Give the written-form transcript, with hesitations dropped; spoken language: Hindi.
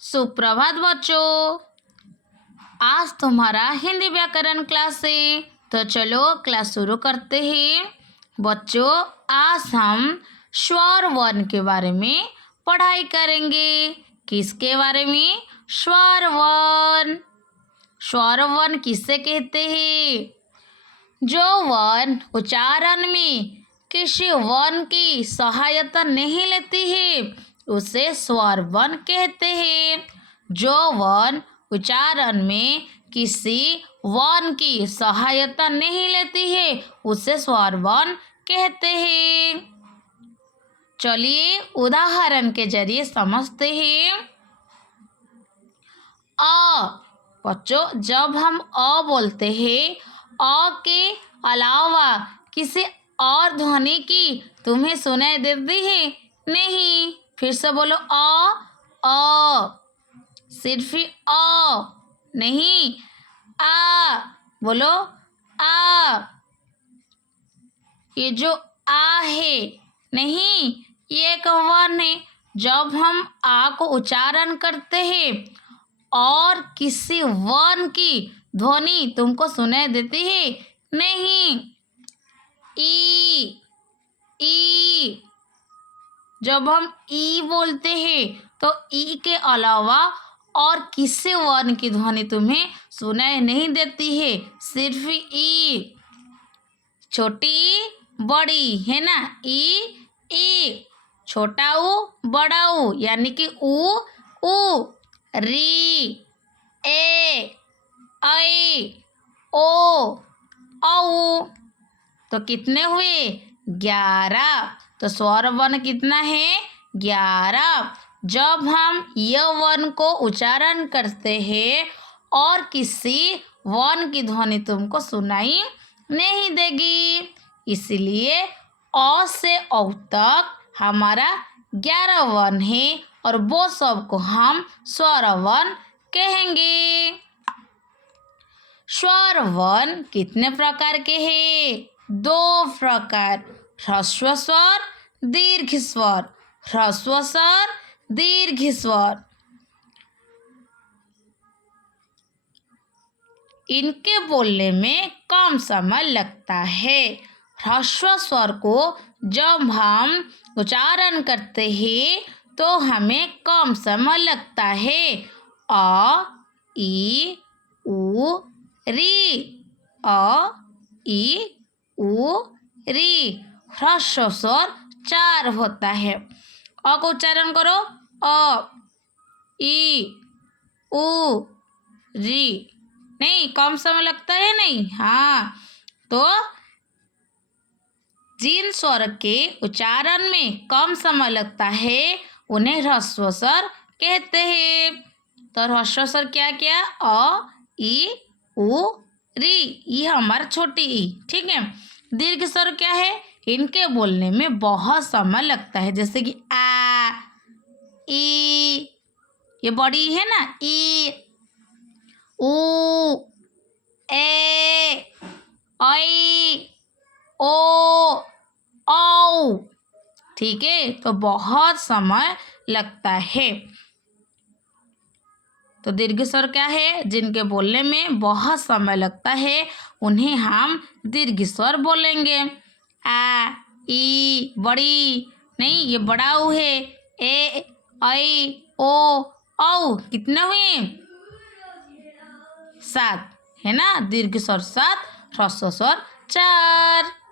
सुप्रभात बच्चों। आज तुम्हारा हिंदी व्याकरण क्लास है, तो चलो क्लास शुरू करते हैं। बच्चों, आज हम स्वर वर्ण के बारे में पढ़ाई करेंगे। किसके बारे में? स्वर वर्ण। स्वर वर्ण किसे कहते हैं? जो वर्ण उच्चारण में किसी वर्ण की सहायता नहीं लेती है उसे स्वर वर्ण कहते हैं। जो वर्ण उच्चारण में किसी वर्ण की सहायता नहीं लेती है उसे स्वर वर्ण कहते हैं। चलिए उदाहरण के जरिए समझते हैं। अ। बच्चों, जब हम अ बोलते हैं, अ के अलावा किसी और ध्वनि की तुम्हें सुनाई देती है? नहीं। फिर से बोलो अ। सिर्फ अ नहीं, आ। बोलो आ। ये जो आ है, नहीं, ये एक वर्ण है। जब हम आ को उच्चारण करते हैं और किसी वर्ण की ध्वनि तुमको सुनाई देती है? नहीं। ई। जब हम ई बोलते हैं तो ई के अलावा और किसी वर्ण की ध्वनि तुम्हें सुनाई नहीं देती है, सिर्फ ई। छोटी ई, बड़ी, है ना? ई। छोटा ऊ, बड़ा ऊ, यानी कि ऊ। री, ए, ऐ, ओ, औ। तो कितने हुए? 11। तो स्वर वर्ण कितना है? 11। जब हम य वर्ण को उच्चारण करते हैं और किसी वर्ण की ध्वनि तुमको सुनाई नहीं देगी, इसलिए अ से औ तक हमारा 11 वर्ण है और वो सब को हम स्वर वर्ण कहेंगे। स्वर वर्ण कितने प्रकार के हैं? 2 प्रकार, ह्रस्व स्वर, दीर्घ स्वर। ह्रस्व स्वर, दीर्घ स्वर। इनके बोलने में कम समय लगता है। ह्रस्व स्वर को जब हम उच्चारण करते हैं तो हमें कम समय लगता है। अ, ई, उ, री। अ, ई, उ, री। ह्रस्व स्वर 4 होता है। अ को उच्चारण करो। अ, ई, उ, री। नहीं, कम समय लगता है? नहीं। हाँ, तो जिन स्वर के उच्चारण में कम समय लगता है उन्हें ह्रस्व स्वर कहते हैं। तो ह्रस्व स्वर क्या क्या? अ, ई, उ, री। ये हमारा छोटी ई, ठीक है। दीर्घ स्वर क्या है? इनके बोलने में बहुत समय लगता है, जैसे कि आ, ई। ये बड़ी है ना, ई, उ, ए, ऐ, ओ, औ। ठीक है, तो बहुत समय लगता है। तो दीर्घ स्वर क्या है? जिनके बोलने में बहुत समय लगता है उन्हें हम दीर्घ स्वर बोलेंगे। आ, ई, बड़ी, नहीं, ये बड़ा ऊ है। ए, ऐ, ओ, औ। कितने हुए? 7, है ना? दीर्घ स्वर 7, ह्रस्व स्वर 4।